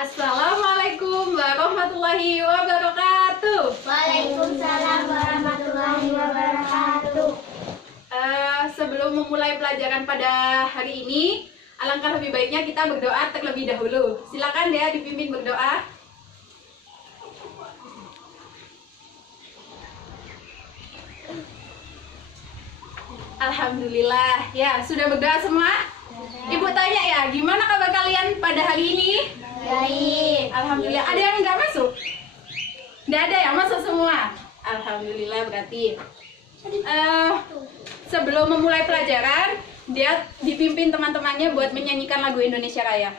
Assalamualaikum warahmatullahi wabarakatuh. Waalaikumsalam warahmatullahi wabarakatuh. Sebelum memulai pelajaran pada hari ini, alangkah lebih baiknya kita berdoa terlebih dahulu. Silakan Dea dipimpin berdoa. Alhamdulillah. Ya, sudah berdoa semua? Ibu tanya ya, gimana kabar kalian pada hari ini? Baik. Alhamdulillah. Ada yang nggak masuk? Nggak ada yang masuk semua? Alhamdulillah berarti. Sebelum memulai pelajaran, dia dipimpin teman-temannya buat menyanyikan lagu Indonesia Raya.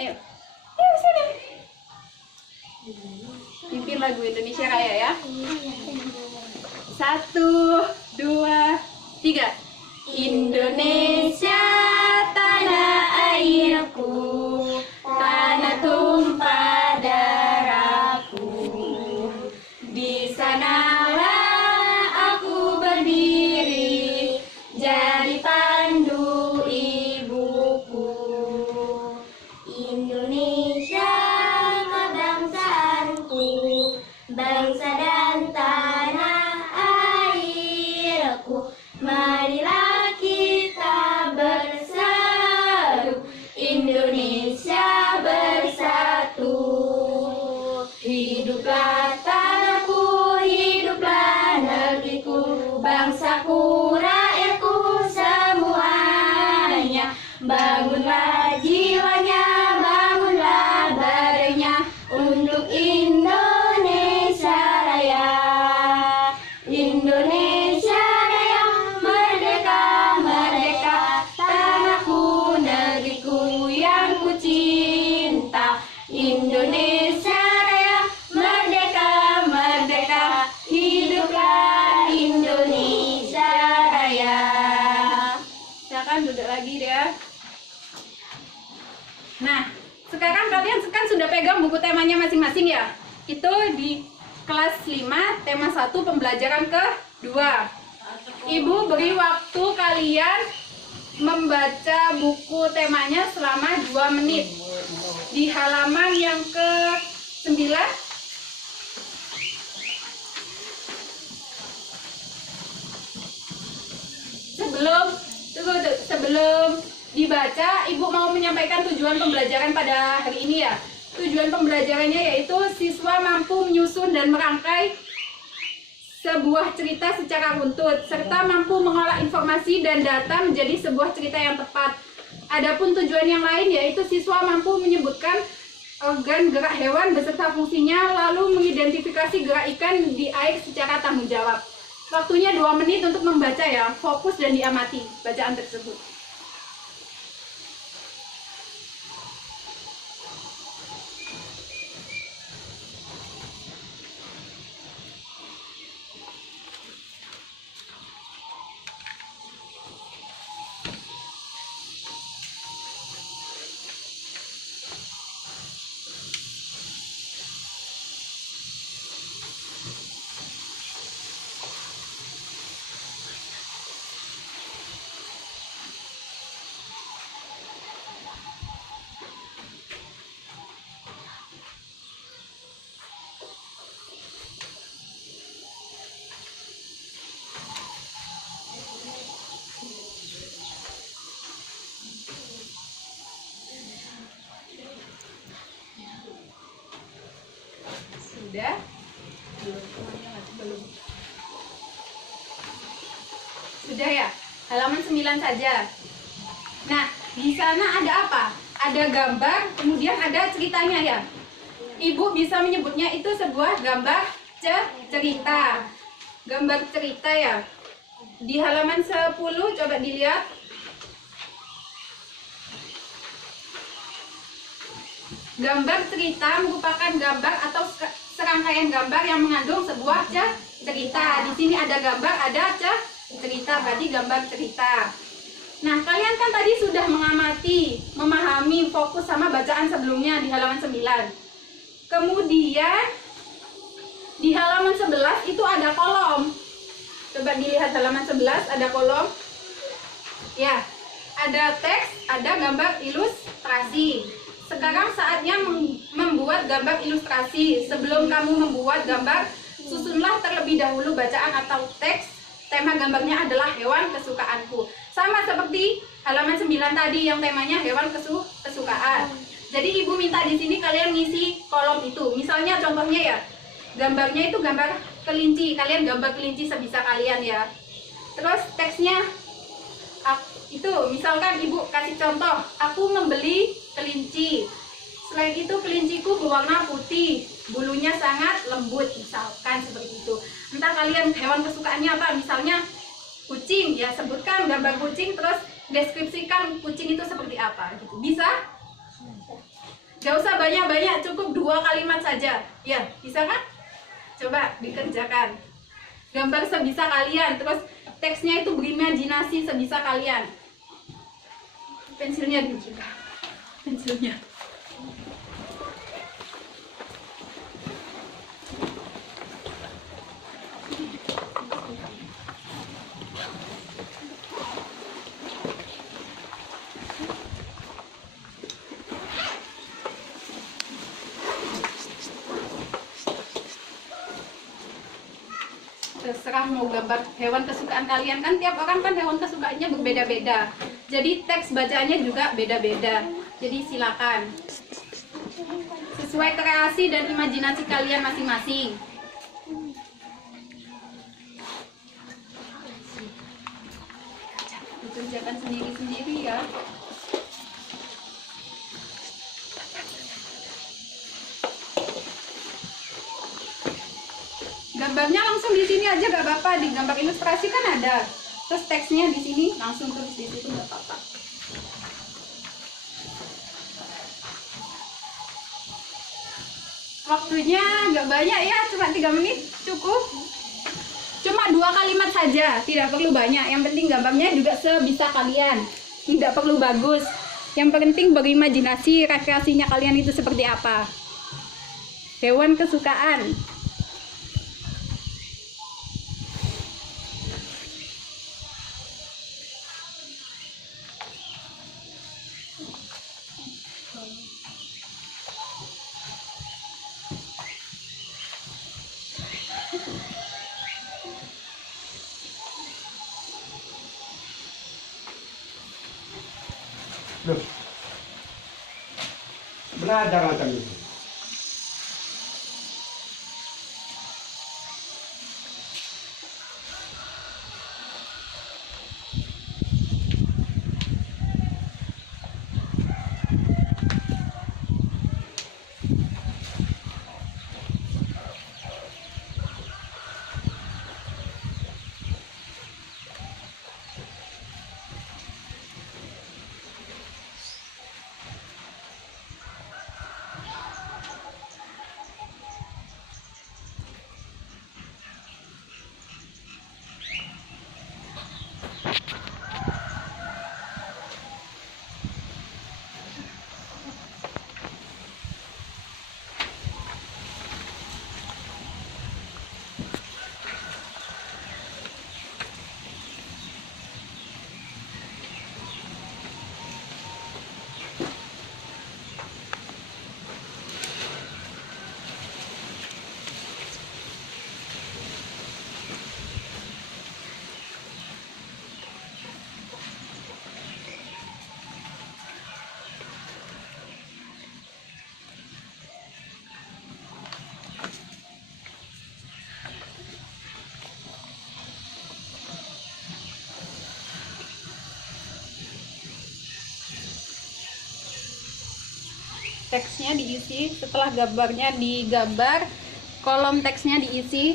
Ayo. Ayo sini. Pimpin lagu Indonesia Raya ya. 1, 2, 3. Indonesia tanah airku, tanah tumpah darahku. Di sanalah aku berdiri, jadi pandu ibuku. Indonesia kebangsaanku, bangsa dan tanah airku. Marilah kita bersatu, Indonesia bersatu. Hiduplah tanahku, hiduplah negeriku, bangsaku, rakyatku semuanya. Bangunlah jiwanya, bangunlah badannya untuk Indonesia Raya. Indonesia Raya, merdeka, merdeka, tanahku, negeriku yang ku cinta. Indonesia Raya, merdeka, merdeka, hiduplah Indonesia Raya. Silakan duduk lagi ya. Nah, sekarang kalian kan sudah pegang buku temanya masing-masing ya. Itu di kelas 5, tema 1, pembelajaran ke-2. Ibu beri waktu kalian membaca buku temanya selama 2 menit. Di halaman yang ke-9. Sebelum dibaca, Ibu mau menyampaikan tujuan pembelajaran pada hari ini ya. Tujuan pembelajarannya yaitu siswa mampu menyusun dan merangkai sebuah cerita secara runtut, serta mampu mengolah informasi dan data menjadi sebuah cerita yang tepat. Adapun tujuan yang lain yaitu siswa mampu menyebutkan organ gerak hewan beserta fungsinya, lalu mengidentifikasi gerak ikan di air secara tanggung jawab. Waktunya 2 menit untuk membaca ya, fokus dan diamati bacaan tersebut. Sudah? Belum. Sudah ya? Halaman 9 saja. Nah, di sana ada apa? Ada gambar, kemudian ada ceritanya ya. Ibu bisa menyebutnya itu sebuah gambar cerita. Gambar cerita ya. Di halaman 10 coba dilihat. Gambar cerita merupakan gambar atau serangkaian gambar yang mengandung sebuah cerita. Di sini ada gambar, ada cerita, berarti gambar cerita. Nah, kalian kan tadi sudah mengamati, memahami, fokus sama bacaan sebelumnya di halaman 9. Kemudian di halaman 11 itu ada kolom. Coba dilihat halaman 11 ada kolom. Ya, ada teks, ada gambar ilustrasi. Sekarang saatnya membuat gambar ilustrasi. Sebelum kamu membuat gambar, susunlah terlebih dahulu bacaan atau teks. Tema gambarnya adalah hewan kesukaanku. Sama seperti halaman 9 tadi yang temanya hewan kesukaan. Jadi ibu minta di sini kalian ngisi kolom itu. Misalnya contohnya ya, gambarnya itu gambar kelinci. Kalian gambar kelinci sebisa kalian ya. Terus teksnya itu misalkan ibu kasih contoh, aku membeli kelinci. Selain itu kelinciku berwarna putih, bulunya sangat lembut, misalkan seperti itu. Entah kalian hewan kesukaannya apa, misalnya kucing, ya sebutkan gambar kucing terus deskripsikan kucing itu seperti apa gitu. Bisa? Gak usah banyak-banyak, cukup 2 kalimat saja. Ya, bisa kan? Coba dikerjakan. Gambar sebisa kalian, terus teksnya itu berimajinasi sebisa kalian. Pensilnya dulu juga. Pensilnya. Terserah mau gambar hewan kesukaan kalian, kan tiap orang kan hewan kesukaannya berbeda-beda, jadi teks bacaannya juga beda-beda. Jadi silakan sesuai kreasi dan imajinasi kalian masing-masing. Dikerjakan sendiri-sendiri ya. Gambarnya langsung di sini aja gak apa-apa, di gambar ilustrasi kan ada. Terus teksnya di sini langsung tulis di situ gak apa-apa. Waktunya gak banyak ya, cuma 3 menit cukup. Cuma 2 kalimat saja, tidak perlu banyak. Yang penting gambarnya juga sebisa kalian, tidak perlu bagus. Yang penting berimajinasi, rekreasinya kalian itu seperti apa. Hewan kesukaan. Loh, belajar macam itu. Teksnya diisi, setelah gambarnya digambar, kolom teksnya diisi.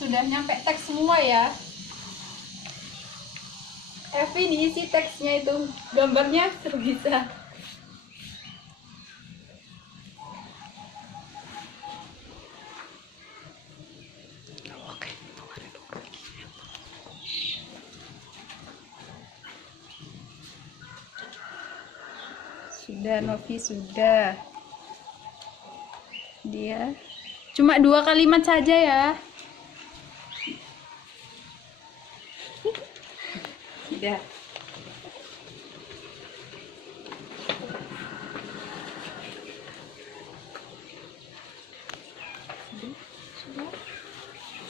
Sudah nyampe teks semua ya. Evi diisi teksnya itu, gambarnya bisa. Sudah, Novi sudah. Dia cuma 2 kalimat saja ya. Sudah.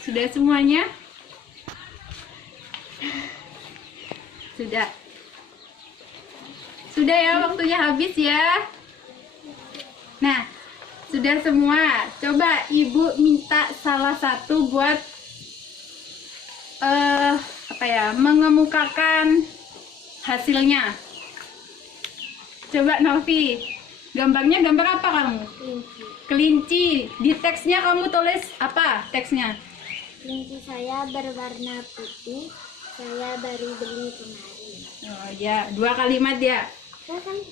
Sudah semuanya? Sudah. Sudah ya, waktunya habis ya. Nah, sudah semua. Coba Ibu minta salah satu buat mengemukakan hasilnya. Coba Novi, gambarnya gambar apa kamu? Kelinci. Di teksnya kamu tulis apa teksnya? Kelinci saya berwarna putih, saya baru beli kemarin. Oh ya, 2 kalimat ya. Kan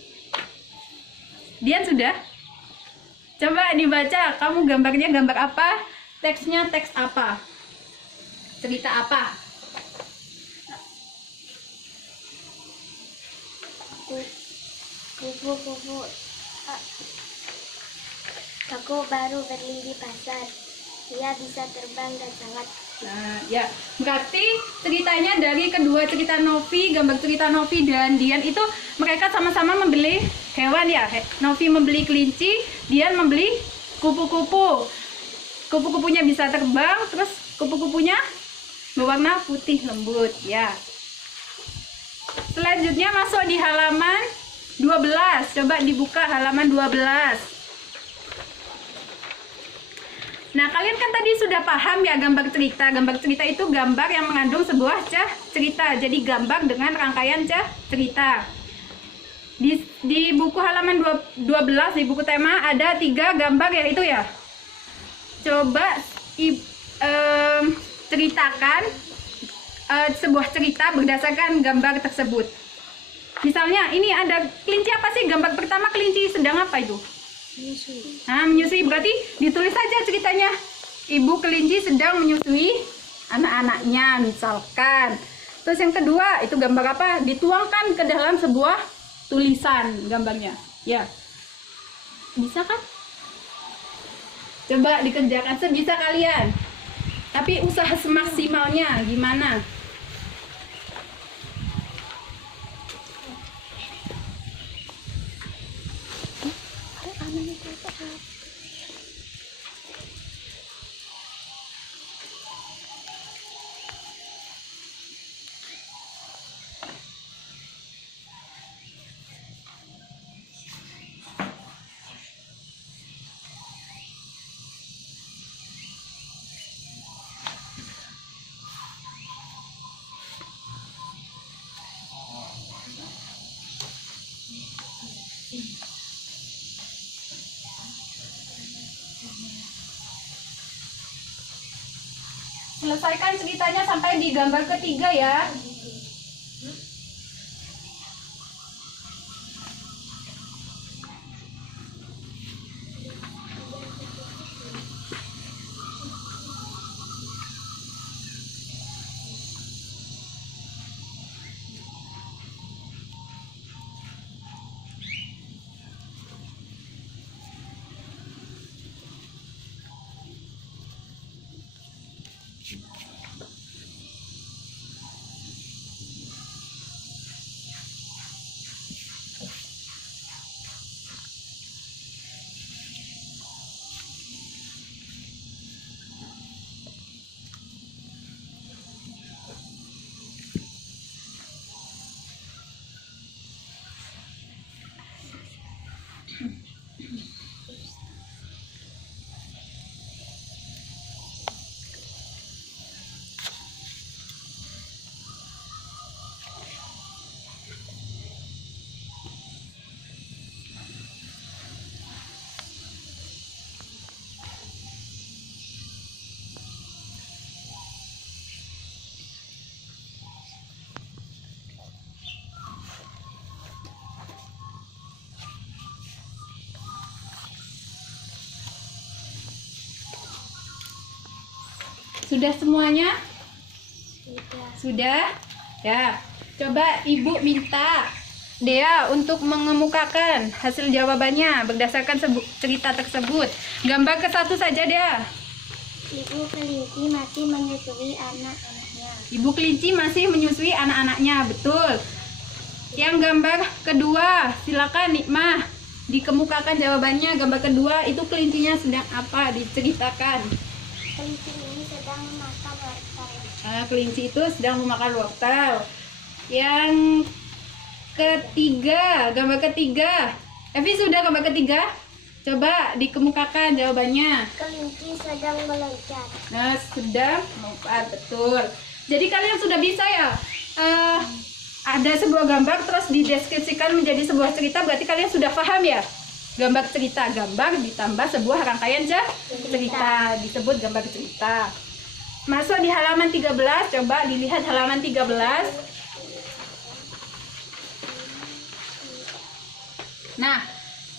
Dian sudah? Coba dibaca, kamu gambarnya gambar apa? Teksnya teks apa? Cerita apa? Kupu-kupu. Aku baru beli di pasar. Dia bisa terbang dan sangat. Nah, ya, berarti ceritanya dari kedua cerita Novi, gambar cerita Novi dan Dian itu mereka sama-sama membeli hewan ya. Novi membeli kelinci, Dian membeli kupu-kupu. Kupu-kupunya bisa terbang, terus kupu-kupunya berwarna putih lembut ya. Selanjutnya masuk di halaman 12. Coba dibuka halaman 12. Nah, kalian kan tadi sudah paham ya gambar cerita. Gambar cerita itu gambar yang mengandung sebuah cerita. Jadi gambar dengan rangkaian cerita. Di buku halaman 12, di buku tema ada 3 gambar yaitu ya. Coba ceritakan sebuah cerita berdasarkan gambar tersebut. Misalnya ini ada kelinci apa sih? Gambar pertama kelinci sedang apa itu? Menyusui. Nah, menyusui berarti ditulis saja ceritanya. Ibu kelinci sedang menyusui anak-anaknya misalkan. Terus yang kedua, itu gambar apa? Dituangkan ke dalam sebuah tulisan gambarnya. Ya. Bisa kan? Coba dikerjakan sebisa kalian. Tapi usaha semaksimalnya gimana? Selesaikan ceritanya sampai di gambar ketiga ya. Sudah semuanya? Sudah. Sudah? Ya. Coba Ibu minta Dea untuk mengemukakan hasil jawabannya berdasarkan cerita tersebut. Gambar ke-1 saja, Dea. Ibu kelinci masih menyusui anak-anaknya. Ibu kelinci masih menyusui anak-anaknya, betul. Yang gambar kedua, silakan Nikmah dikemukakan jawabannya. Gambar kedua itu kelincinya sedang apa? Diceritakan. Kelinci ini sedang memakan wortel. Kelinci itu sedang memakan wortel. Yang ketiga, gambar ketiga. Evi sudah gambar ketiga? Coba dikemukakan jawabannya. Kelinci sedang meloncat. Nah, sedang melompat, betul. Jadi kalian sudah bisa ya? Ada sebuah gambar terus dideskripsikan menjadi sebuah cerita, berarti kalian sudah paham ya? Gambar cerita, gambar ditambah sebuah rangkaian cerita, disebut gambar cerita. Masuk di halaman 13, coba dilihat halaman 13. Nah,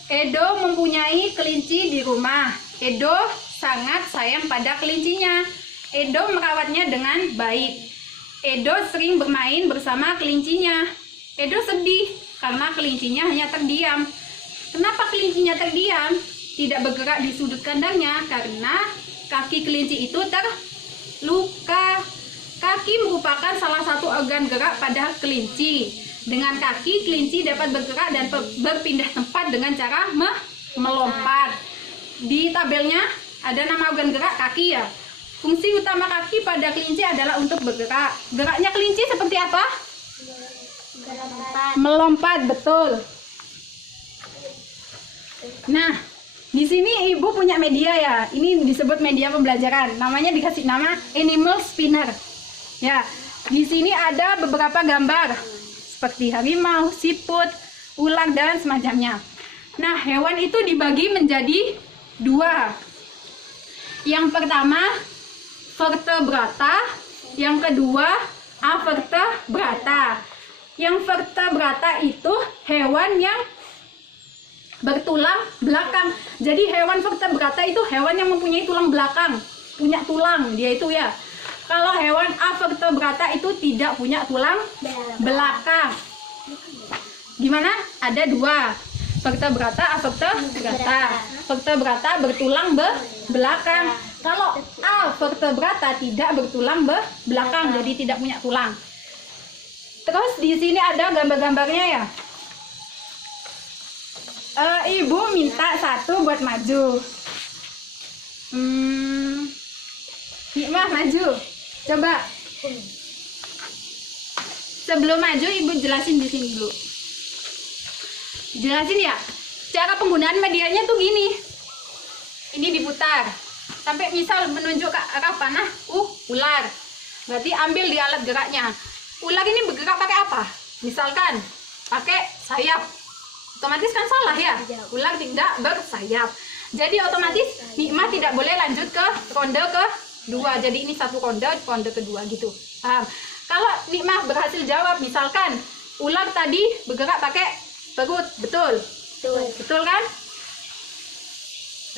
Edo mempunyai kelinci di rumah. Edo sangat sayang pada kelincinya. Edo merawatnya dengan baik. Edo sering bermain bersama kelincinya. Edo sedih karena kelincinya hanya terdiam. Kenapa kelincinya terdiam? Tidak bergerak di sudut kandangnya karena kaki kelinci itu terluka. Kaki merupakan salah satu organ gerak pada kelinci. Dengan kaki, kelinci dapat bergerak dan berpindah tempat dengan cara melompat. Di tabelnya ada nama organ gerak kaki ya. Fungsi utama kaki pada kelinci adalah untuk bergerak. Geraknya kelinci seperti apa? Melompat, betul. Nah, di sini Ibu punya media ya. Ini disebut media pembelajaran. Namanya dikasih nama animal spinner. Ya, di sini ada beberapa gambar seperti harimau, siput, ular dan semacamnya. Nah, hewan itu dibagi menjadi 2. Yang pertama vertebrata, yang kedua avertebrata. Yang vertebrata itu hewan yang bertulang belakang. Jadi hewan vertebrata itu hewan yang mempunyai tulang belakang, punya tulang dia itu ya. Kalau hewan avertebrata itu tidak punya tulang belakang. Gimana? Ada 2. Vertebrata, avertebrata. Vertebrata bertulang belakang. Kalau avertebrata tidak bertulang belakang, jadi tidak punya tulang. Terus di sini ada gambar-gambarnya ya. Ibu minta 1 buat maju. Nikmah maju. Coba. Sebelum maju Ibu jelasin di sini dulu. Jelasin ya. Cara penggunaan medianya tuh gini. Ini diputar. Sampai misal menunjuk ke arah panah, ular. Berarti ambil di alat geraknya. Ular ini bergerak pakai apa? Misalkan pakai sayap. Otomatis kan salah ya. Ular tidak bersayap. Jadi otomatis Nikmah tidak boleh lanjut ke ronde kedua. Jadi ini 1 ronde kedua gitu. Paham? Kalau Nikmah berhasil jawab, misalkan ular tadi bergerak pakai perut, betul? Betul kan?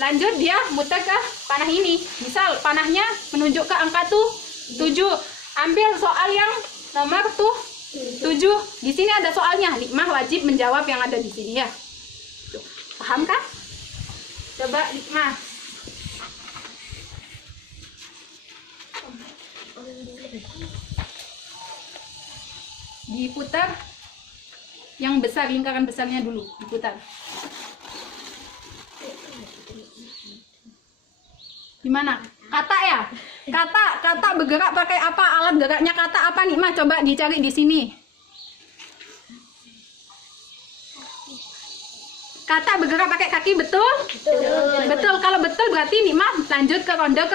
Lanjut dia muter ke panah ini. Misal panahnya menunjuk ke angka 7. Ambil soal yang nomor 7. Di sini ada soalnya. Nikmah wajib menjawab yang ada di sini ya. Tuh. Paham kan? Coba Nikmah. Diputar yang besar, lingkaran besarnya dulu diputar. Gimana? Kata ya? Kata bergerak pakai apa? Alat geraknya kata apa nih, Nikmah? Coba dicari di sini. Kata bergerak pakai kaki, betul? Betul. Kalau betul berarti Nikmah lanjut ke ronde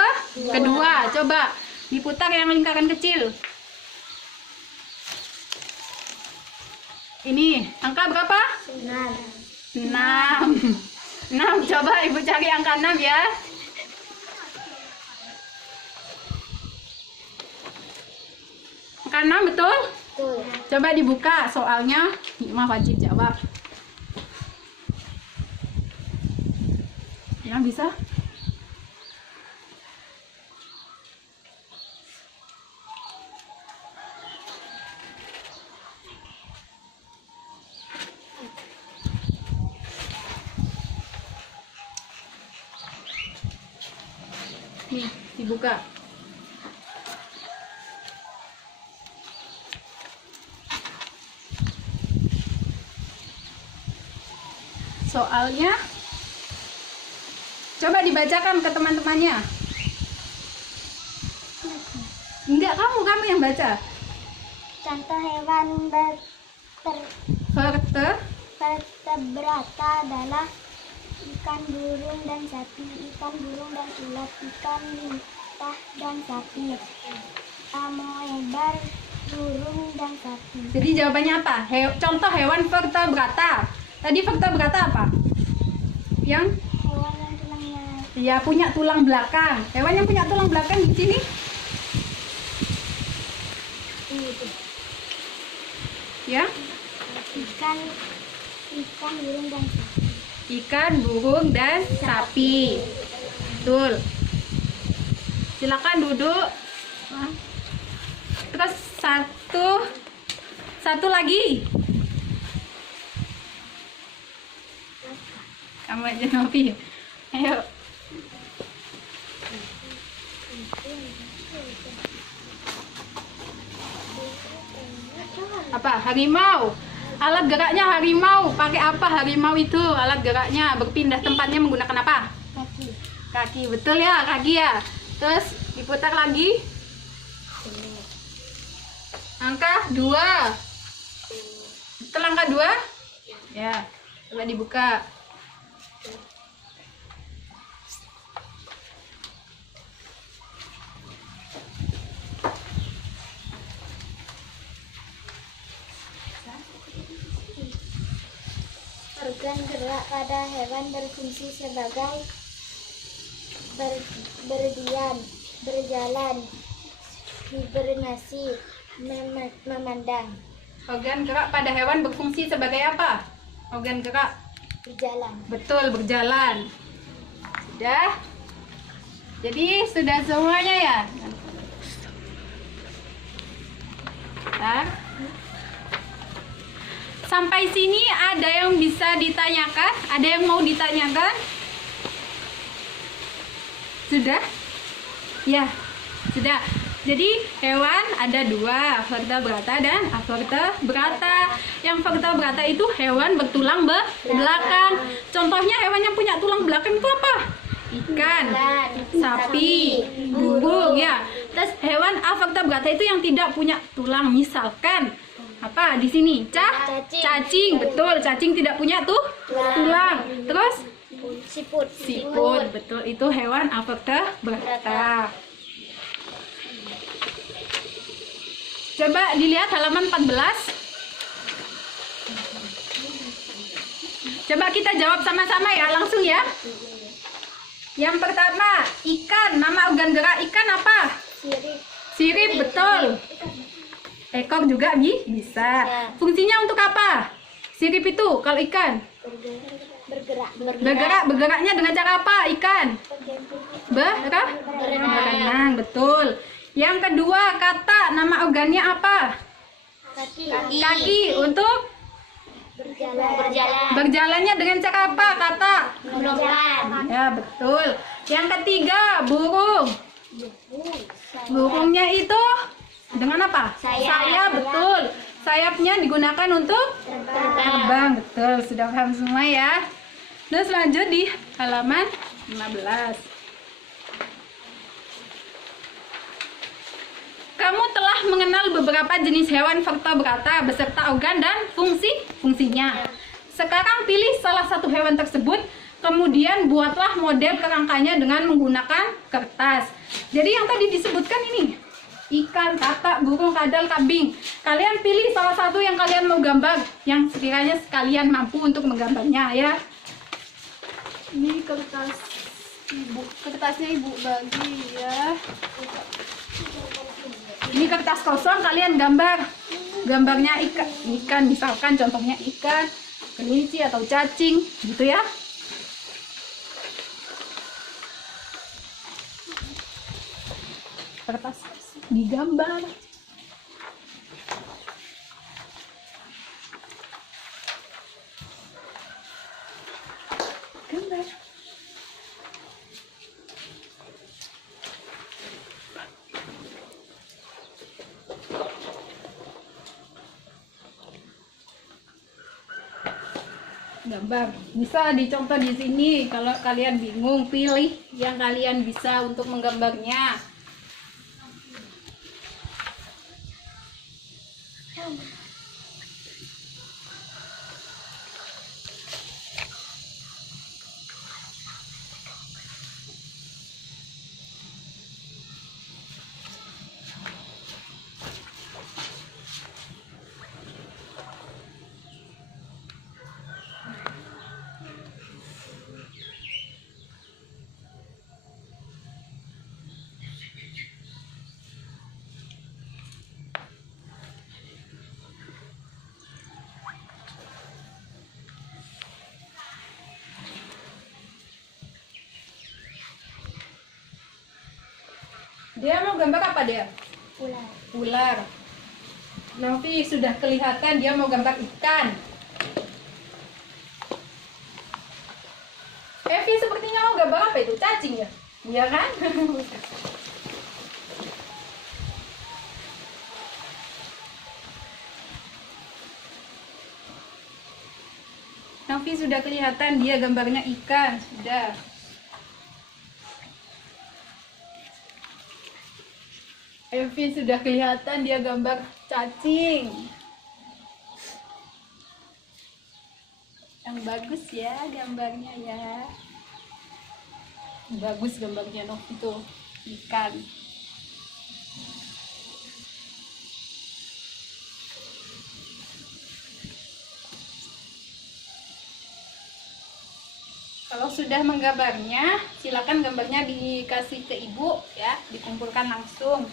kedua. Coba diputar yang lingkaran kecil. Ini angka berapa? 6. Coba Ibu cari angka 6 ya. Angka 6 betul? Coba dibuka soalnya, Nikmah wajib jawab. Yang bisa? dibuka. Soalnya coba dibacakan ke teman-temannya. Enggak, kamu yang baca. Contoh hewan vertebrata adalah ikan, burung, dan sapi. Ikan, burung, dan ulat. Ikan, lintah, dan sapi. Amoeba, burung, dan sapi. Jadi jawabannya apa? Contoh hewan vertebrata. Tadi vertebrata apa? Yang Hewan yang tulangnya ya punya tulang belakang. Hewan yang punya tulang belakang di sini. ini tuh. Ya, Ikan, burung, dan sapi. ikan, burung, dan sapi. Betul. Silakan duduk. Terus satu lagi. Kamu aja Novi. Ayo. Apa? Harimau. Alat geraknya harimau. Pakai apa harimau itu? Alat geraknya berpindah tempatnya menggunakan apa? Kaki. Kaki. Betul ya, kaki ya. Terus diputar lagi. Angka 2. Betul angka 2? Ya. Coba dibuka. Organ gerak pada hewan berfungsi sebagai berdiam, berjalan, hibernasi, memandang, Organ gerak pada hewan berfungsi sebagai apa? Organ gerak. berjalan. Betul, berjalan. Sudah? Jadi sudah semuanya ya? Bentar. Sampai sini ada yang bisa ditanyakan? Ada yang mau ditanyakan? Sudah? Ya, sudah. Jadi hewan ada 2, vertebrata dan avertebrata. Yang vertebrata itu hewan bertulang belakang. Contohnya hewan yang punya tulang belakang itu apa? Ikan, sapi, burung ya. Terus hewan avertebrata itu yang tidak punya tulang, misalkan apa di sini? Cacing. Betul, cacing tidak punya tulang. Terus siput, betul, itu hewan avertebrata. Coba dilihat halaman 14. Coba kita jawab sama-sama ya, langsung ya. Yang pertama, ikan. Nama organ gerak ikan apa? Sirip, betul. Ekor juga bisa. Fungsinya untuk apa? Sirip itu kalau ikan? Bergeraknya dengan cara apa ikan? Berenang, betul. Yang kedua, kata. Nama organnya apa? Kaki. Untuk berjalannya dengan cara apa kata? Ya, betul. Yang ketiga, burung. Burungnya itu dengan apa? Sayap, betul. Sayapnya digunakan untuk terbang, betul. Sudah paham semua ya. Terus lanjut di halaman 15. Kamu telah mengenal beberapa jenis hewan vertebrata beserta organ dan fungsinya. Sekarang pilih salah satu hewan tersebut, kemudian buatlah model kerangkanya dengan menggunakan kertas. Jadi yang tadi disebutkan ini, ikan, katak, burung, kadal, kambing. Kalian pilih salah satu yang kalian mau gambar, yang sekiranya kalian mampu untuk menggambarnya ya. Ini kertasnya ibu bagi ya. Ini kertas kosong, kalian gambarnya ikan, misalkan contohnya ikan, kelinci atau cacing, gitu ya. Kertas digambar. Gambar. gambar. Bisa dicontoh di sini. Kalau kalian bingung, pilih yang kalian bisa untuk menggambarnya. Dia mau gambar apa dia? Ular. Ular. Novi sudah kelihatan dia mau gambar ikan. Evi sepertinya mau gambar apa itu? Cacing ya? Iya kan? Novi sudah kelihatan dia gambarnya ikan. Sudah. Evi sudah kelihatan dia gambar cacing. Yang bagus ya gambarnya ya. Bagus gambarnya Novi tuh ikan. Kalau sudah menggambarnya, silakan gambarnya dikasih ke ibu ya, dikumpulkan langsung.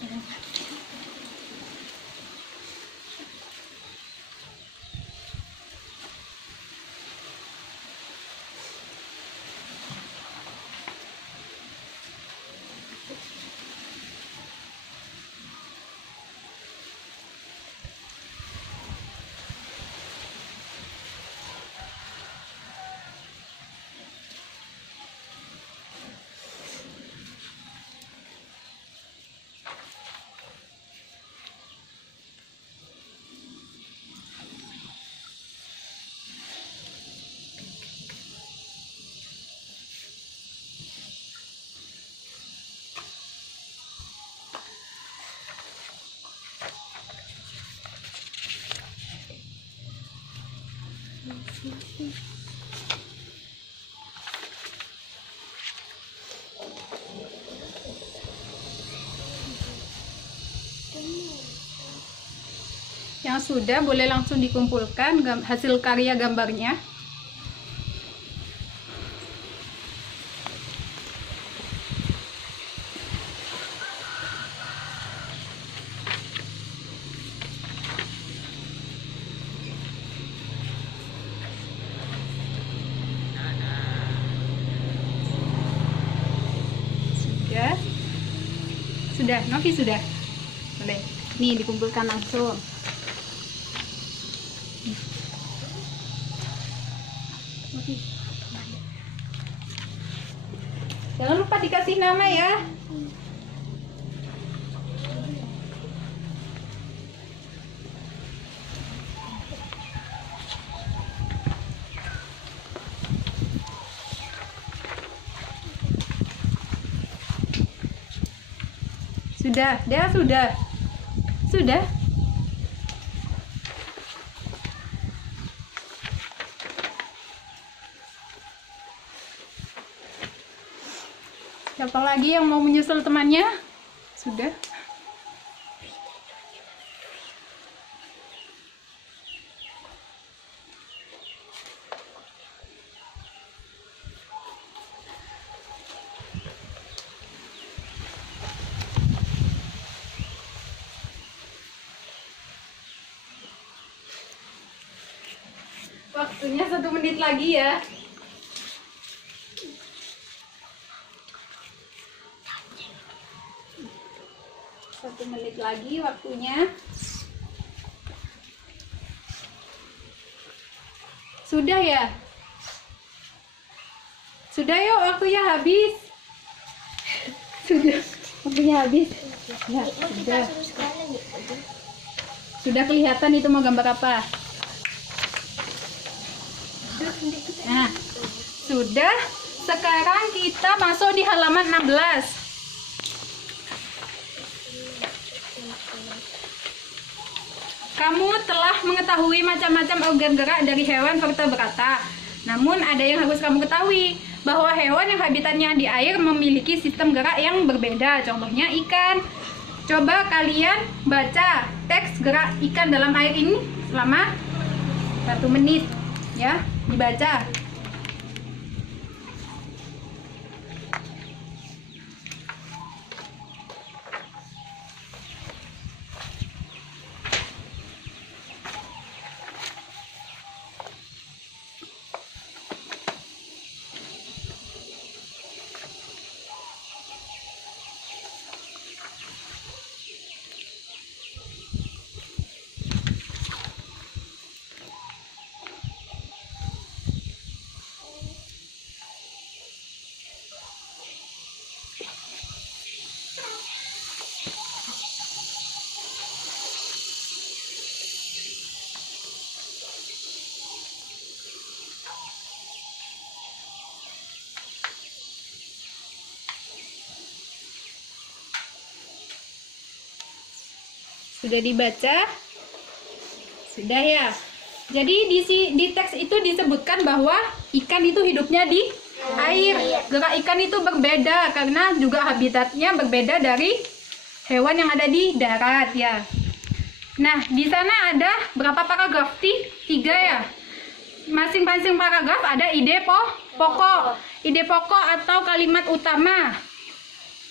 Yang sudah boleh langsung dikumpulkan hasil karya gambarnya. Sudah, Novi sudah. Boleh. Nih dikumpulkan langsung. Jangan lupa dikasih nama ya. Sudah, dia sudah. Sudah. Siapa lagi yang mau menyusul temannya? Sudah. Waktunya 1 menit lagi ya. Satu menit lagi waktunya. Sudah ya? Sudah yuk, waktunya habis. Sudah, waktunya habis. Ya, sudah. Sudah kelihatan itu mau gambar apa? Nah, sudah. Sekarang kita masuk di halaman 16. Kamu telah mengetahui macam-macam organ gerak dari hewan vertebrata. Namun ada yang harus kamu ketahui, bahwa hewan yang habitatnya di air memiliki sistem gerak yang berbeda. Contohnya ikan. Coba kalian baca teks gerak ikan dalam air ini selama 1 menit. Ya, dibaca. Sudah dibaca? Sudah ya. Jadi di teks itu disebutkan bahwa ikan itu hidupnya di air. Gerak ikan itu berbeda karena juga habitatnya berbeda dari hewan yang ada di darat ya. Nah, di sana ada berapa paragraf? 3 ya. Masing-masing paragraf ada ide pokok. Ide pokok atau kalimat utama.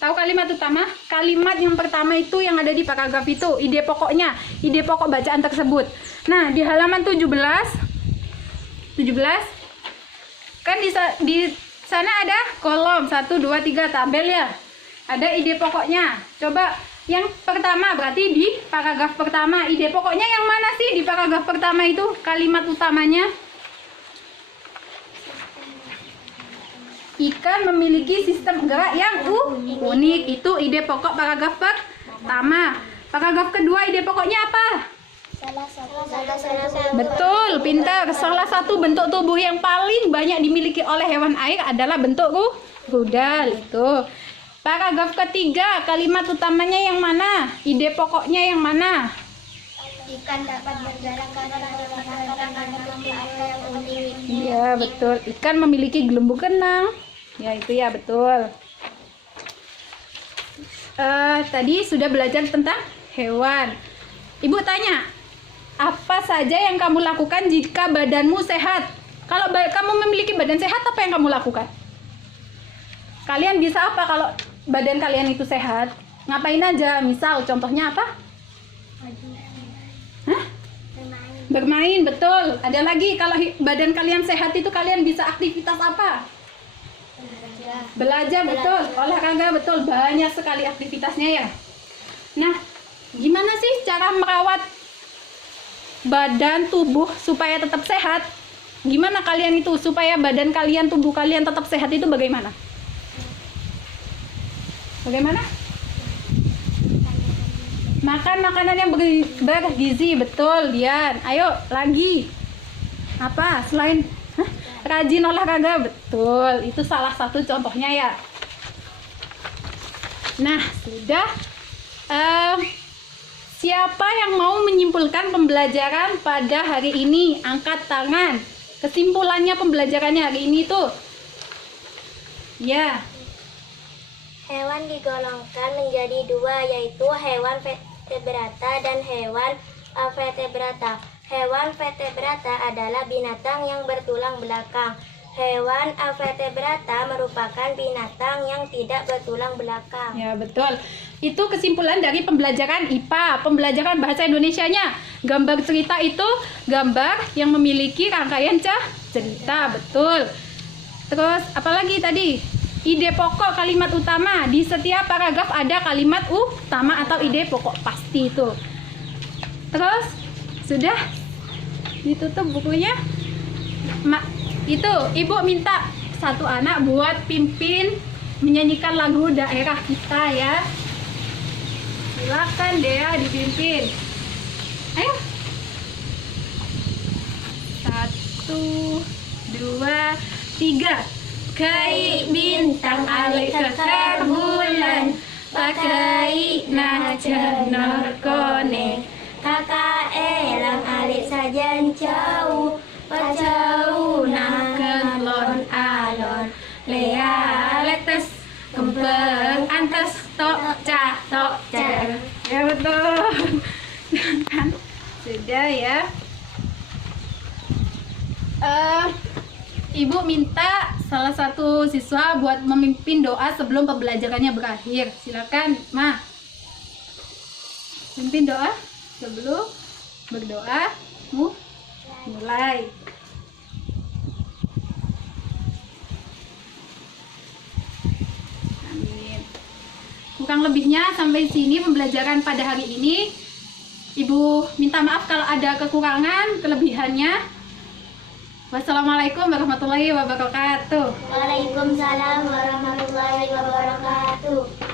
Tahu kalimat utama? Kalimat yang pertama itu yang ada di paragraf itu, ide pokoknya, ide pokok bacaan tersebut. Nah, di halaman 17 kan di sana ada kolom 1, 2, 3 tabel ya. Ada ide pokoknya. Coba yang pertama berarti di paragraf pertama, ide pokoknya yang mana sih di paragraf pertama itu? Kalimat utamanya. Ikan memiliki sistem gerak yang unik. Itu ide pokok paragraf pertama. Paragraf kedua, ide pokoknya apa? Salah satu. Betul, pintar. Salah satu bentuk tubuh yang paling banyak dimiliki oleh hewan air adalah bentuk rudal. Itu. Paragraf ketiga, kalimat utamanya yang mana? Ide pokoknya yang mana? Ikan dapat bergerak karena memiliki air yang unik. Iya, betul. Ikan memiliki gelembung kenang. Ya, itu ya, betul. Tadi sudah belajar tentang hewan. Ibu tanya, apa saja yang kamu lakukan jika badanmu sehat? Kalau kamu memiliki badan sehat, apa yang kamu lakukan? Kalian bisa apa kalau badan kalian itu sehat? Ngapain aja? Misal, contohnya apa? Hah? Bermain, betul. Ada lagi, kalau badan kalian sehat itu kalian bisa aktivitas apa? Belajar, betul. Olahraga, betul. Banyak sekali aktivitasnya ya. Nah, gimana sih cara merawat badan tubuh supaya tetap sehat? Gimana kalian itu supaya badan kalian, tubuh kalian tetap sehat itu bagaimana? Bagaimana? Makan makanan yang bergizi, betul, Dian. Ayo lagi. Apa? Selain rajin olahraga, betul. Itu salah satu contohnya ya. Nah, sudah. Siapa yang mau menyimpulkan pembelajaran pada hari ini? Angkat tangan. Kesimpulannya pembelajarannya hari ini tuh. Ya. Hewan digolongkan menjadi 2, yaitu hewan vertebrata dan hewan avertebrata. Hewan vertebrata adalah binatang yang bertulang belakang. Hewan avertebrata merupakan binatang yang tidak bertulang belakang. Ya, betul. Itu kesimpulan dari pembelajaran IPA, pembelajaran bahasa Indonesianya. Gambar cerita itu gambar yang memiliki rangkaian cerita, betul. Terus apalagi tadi? Ide pokok kalimat utama. Di setiap paragraf ada kalimat utama atau ide pokok pasti itu. Terus sudah ditutup bukunya. Itu ibu minta satu anak buat pimpin menyanyikan lagu daerah kita ya. Silakan Dea dipimpin. Ayo. 1, 2, 3. Kai bintang alik kekar bulan, pakai nah cenor kone. Kakak elang alik sajan jauh, pacau nah Kelon alon, lea letes, kempeng antes, tok ca. Ya betul. Kan sudah ya. Ibu minta salah satu siswa buat memimpin doa sebelum pembelajarannya berakhir. Silakan, Ma. Pimpin doa sebelum berdoa. Mulai. Amin. Kurang lebihnya sampai sini pembelajaran pada hari ini. Ibu minta maaf kalau ada kekurangan, kelebihannya. Wassalamualaikum warahmatullahi wabarakatuh. Waalaikumsalam warahmatullahi wabarakatuh.